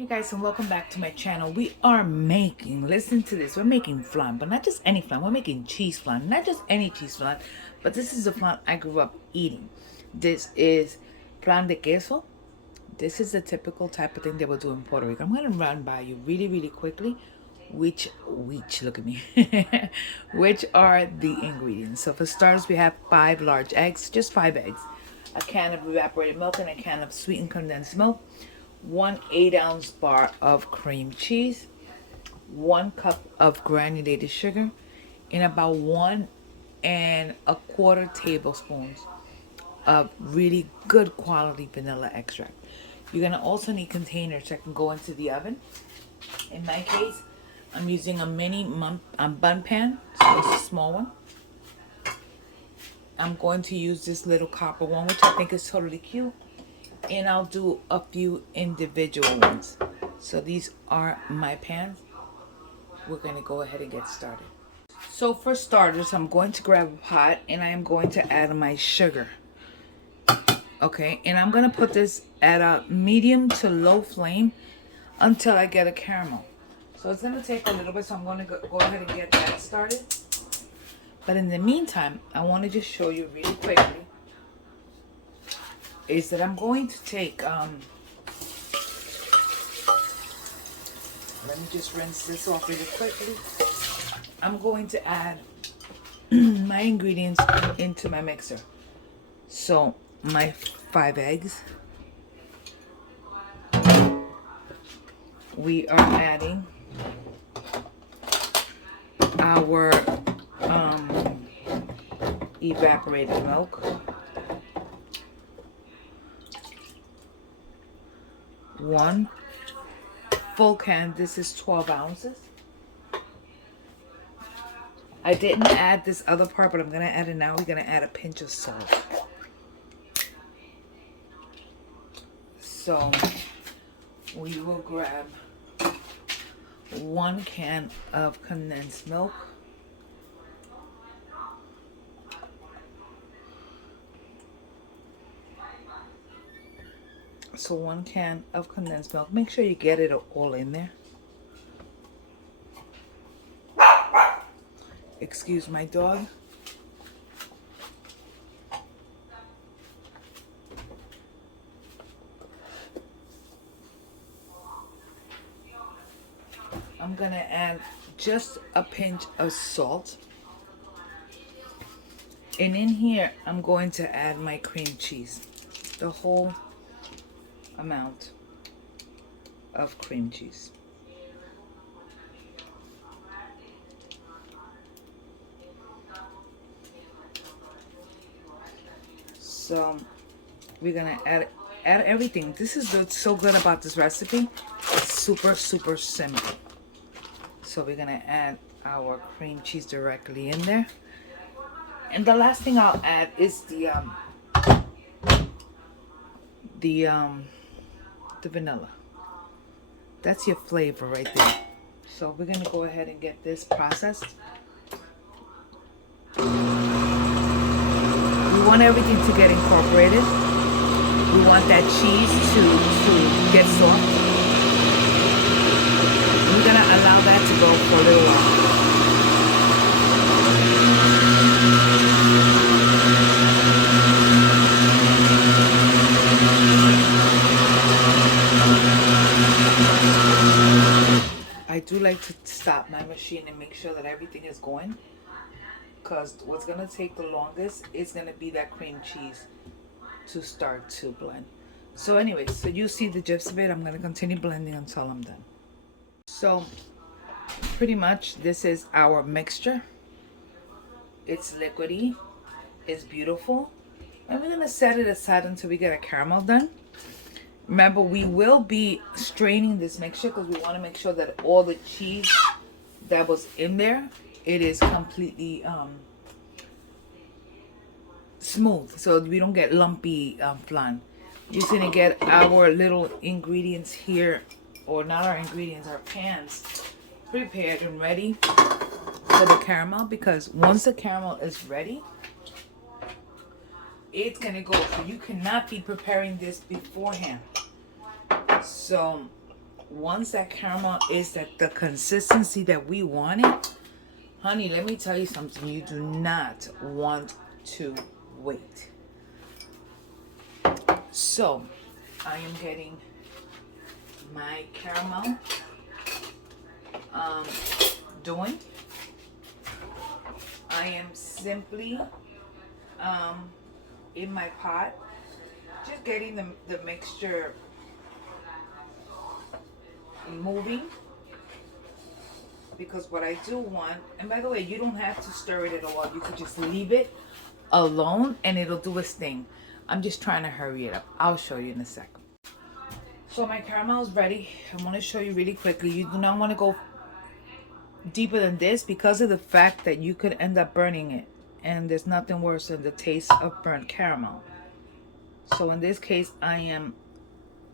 Hey guys, and welcome back to my channel. We are making, listen to this, we're making flan, but not just any flan. We're making cheese flan, not just any cheese flan, but this is the flan I grew up eating. This is flan de queso. This is the typical type of thing they will do in Puerto Rico. I'm going to run by you really quickly which look at me, which are the ingredients. So for starters, we have 5 large eggs, just 5 eggs, a can of evaporated milk, and a can of sweetened condensed milk, 1 8-ounce bar of cream cheese, 1 cup of granulated sugar, and about 1¼ tablespoons of really good quality vanilla extract. You're gonna also need containers that can go into the oven. In my case, I'm using a mini bun pan, so it's a small one. I'm going to use this little copper one, which I think is totally cute. And I'll do a few individual ones. So these are my pans. We're going to go ahead and get started. So for starters, I'm going to grab a pot and I am going to add my sugar. Okay, and I'm going to put this at a medium to low flame until I get a caramel. So it's going to take a little bit, so I'm going to go ahead and get that started. But in the meantime, I want to just show you really quickly is that I'm going to take, let me just rinse this off really quickly. I'm going to add my ingredients into my mixer. So my 5 eggs. We are adding our evaporated milk, 1 full can. This is 12 ounces. I didn't add this other part, but I'm going to add it now. We're going to add a pinch of salt. So we will grab 1 can of condensed milk, so 1 can of condensed milk. Make sure you get it all in there. Excuse my dog. I'm gonna add just a pinch of salt. And in here, I'm going to add my cream cheese. The whole amount of cream cheese. So we're gonna add everything. This is what's so good about this recipe. It's super simple. So we're gonna add our cream cheese directly in there. And the last thing I'll add is the vanilla. That's your flavor right there. So we're gonna go ahead and get this processed. We want everything to get incorporated. We want that cheese to get soft. We're gonna allow that to go for a little while. I do like to stop my machine and make sure that everything is going, because what's going to take the longest is going to be that cream cheese to start to blend. So anyways, so you see the gist of it. I'm going to continue blending until I'm done. So pretty much this is our mixture. It's liquidy, it's beautiful, and we're going to set it aside until we get a caramel done. Remember, we will be straining this mixture because we want to make sure that all the cheese that was in there, it is completely smooth, so we don't get lumpy flan. We're just gonna get our little ingredients here, or not our ingredients, our pans prepared and ready for the caramel, because once the caramel is ready, it's gonna go. So you cannot be preparing this beforehand. So once that caramel is at the consistency that we want it, honey, let me tell you something. You do not want to wait. So, I am getting my caramel doing. I am simply in my pot, just getting the mixture moving, because what I do want, and by the way, you don't have to stir it at all. You could just leave it alone and it'll do its thing. I'm just trying to hurry it up. I'll show you in a second. So my caramel is ready. I want to show you really quickly. You do not want to go deeper than this because of the fact that you could end up burning it, and there's nothing worse than the taste of burnt caramel. So in this case, I am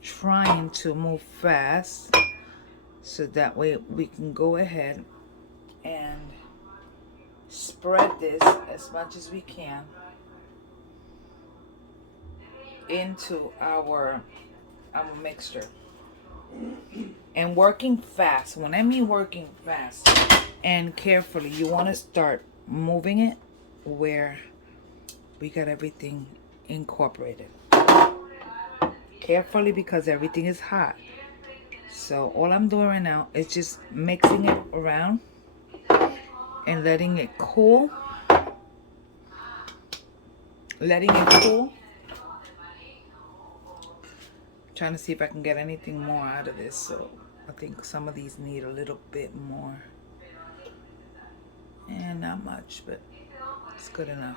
trying to move fast so that way we can go ahead and spread this as much as we can into our mixture. And working fast. When I mean working fast and carefully, you want to start moving it where we got everything incorporated. Carefully, because everything is hot. So all I'm doing right now is just mixing it around and letting it cool. Letting it cool. Trying to see if I can get anything more out of this. So I think some of these need a little bit more. And not much, but it's good enough.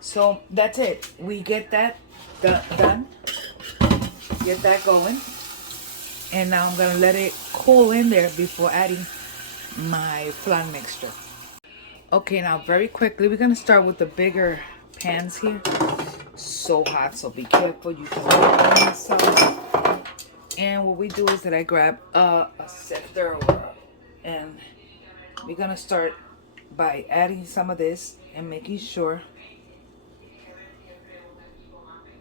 So that's it. We get that done. Get that going. And now I'm going to let it cool in there before adding my flan mixture. Okay, now very quickly, we're going to start with the bigger pans here. So hot, so be careful. You can burn yourself. And what we do is that I grab a sifter, and we're going to start by adding some of this and making sure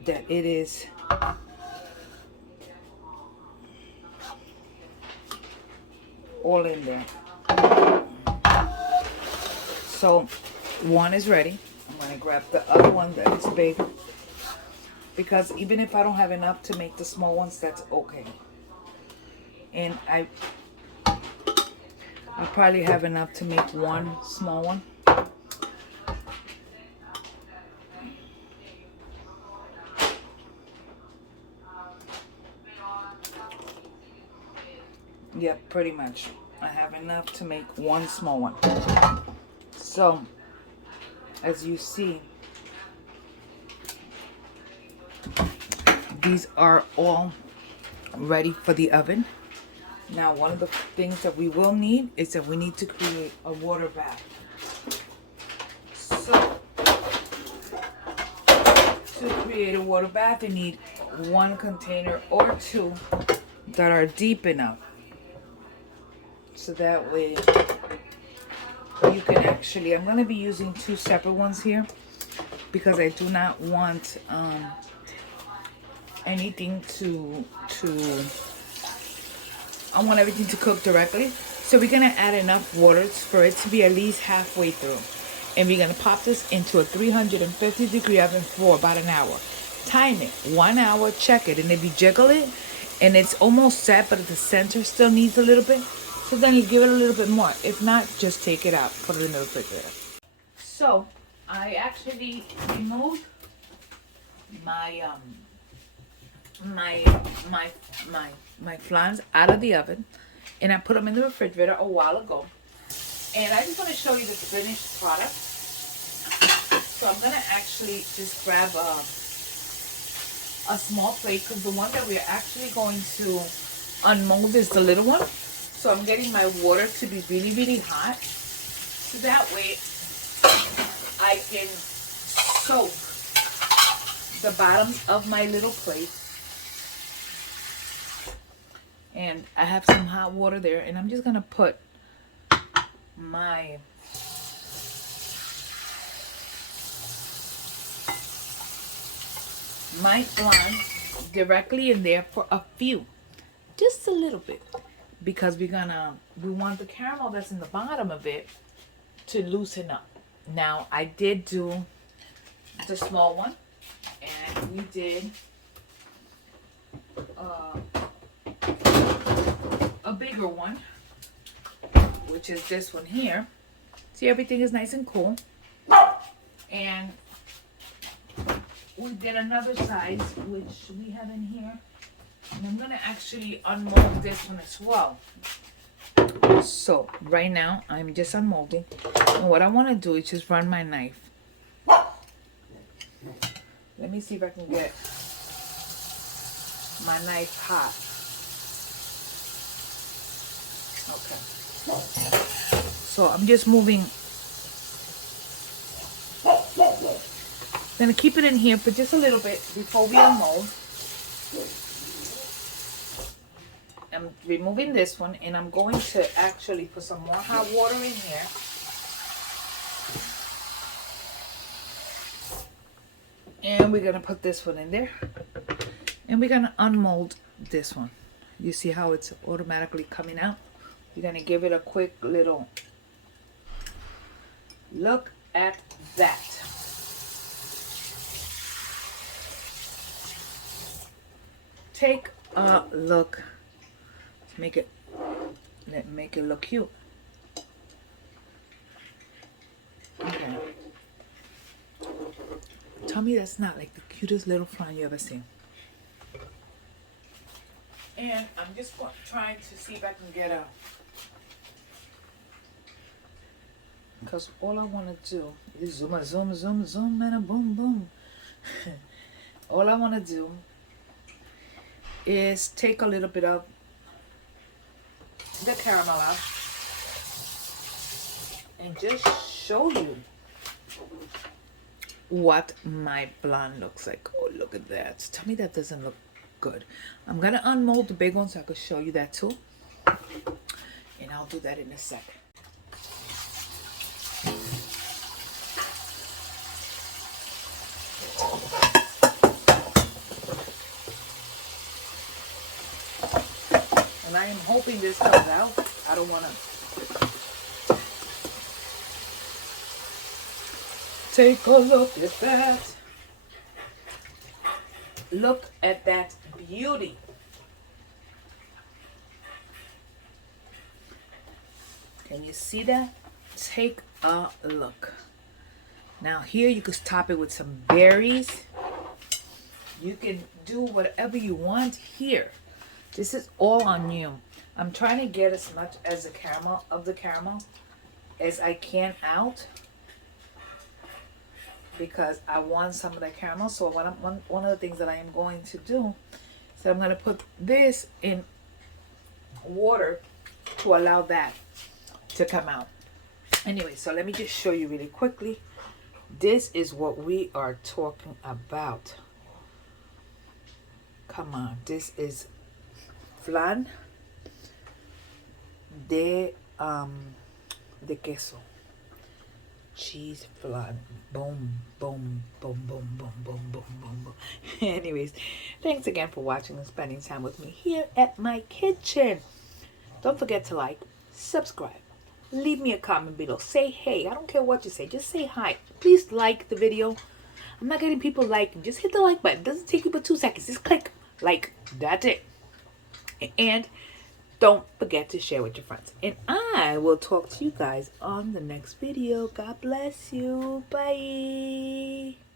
that it is all in there. So one is ready. I'm going to grab the other one that is big, because even if I don't have enough to make the small ones, that's okay. And I'll probably have enough to make one small one. Yeah, pretty much. I have enough to make one small one. So, as you see, these are all ready for the oven. Now, one of the things that we will need is that we need to create a water bath. So, to create a water bath, you need one container or two that are deep enough. So that way you can actually, I'm going to be using two separate ones here because I do not want anything I want everything to cook directly. So we're going to add enough water for it to be at least halfway through. And we're going to pop this into a 350-degree oven for about an hour. Time it, 1 hour, check it. And if you jiggle it and it's almost set, but the center still needs a little bit, so then you give it a little bit more. If not, just take it out, put it in the refrigerator. So I actually removed my my flans out of the oven, and I put them in the refrigerator a while ago. And I just want to show you the finished product. So I'm gonna actually just grab a small plate, because the one that we're actually going to unmold is the little one. So I'm getting my water to be really, really hot, so that way I can soak the bottoms of my little plate. And I have some hot water there, and I'm just gonna put my flan directly in there for a few just a little bit, because we want the caramel that's in the bottom of it to loosen up. Now I did do the small one, and we did a bigger one, which is this one here. See, everything is nice and cool. And we did another size, which we have in here. And I'm going to actually unmold this one as well. So, right now, I'm just unmolding. And what I want to do is just run my knife. Let me see if I can get my knife hot. Okay. So, I'm just moving. I'm going to keep it in here for just a little bit before we unmold. I'm removing this one, and I'm going to actually put some more hot water in here. And we're going to put this one in there. And we're going to unmold this one. You see how it's automatically coming out? We're going to give it a quick little look at that. Take a look. Make it look cute. Okay. Tell me that's not like the cutest little flan you ever seen. And I'm just trying to see if I can get a, because all I want to do is zoom, and a boom, boom. All I want to do is take a little bit of the caramel out and just show you what my flan looks like. Oh, look at that. Tell me that doesn't look good. I'm gonna unmold the big one so I could show you that too, and I'll do that in a second. And I am hoping this comes out. I don't want to. Take a look at that. Look at that beauty. Can you see that? Take a look. Now here you could top it with some berries. You can do whatever you want here. This is all on you. I'm trying to get as much as the caramel as I can out, because I want some of the caramel. So one of the things that I am going to do is I'm going to put this in water to allow that to come out. Anyway, so let me just show you really quickly. This is what we are talking about. Come on, this is Flan de Queso. Cheese flan. Boom, boom, boom, boom, boom, boom, boom, boom, boom. Anyways, thanks again for watching and spending time with me here at my kitchen. Don't forget to like, subscribe, leave me a comment below. Say hey. I don't care what you say. Just say hi. Please like the video. I'm not getting people liking. Just hit the like button. It doesn't take you but 2 seconds. Just click like. That's it. And don't forget to share with your friends. And I will talk to you guys on the next video. God bless you. Bye.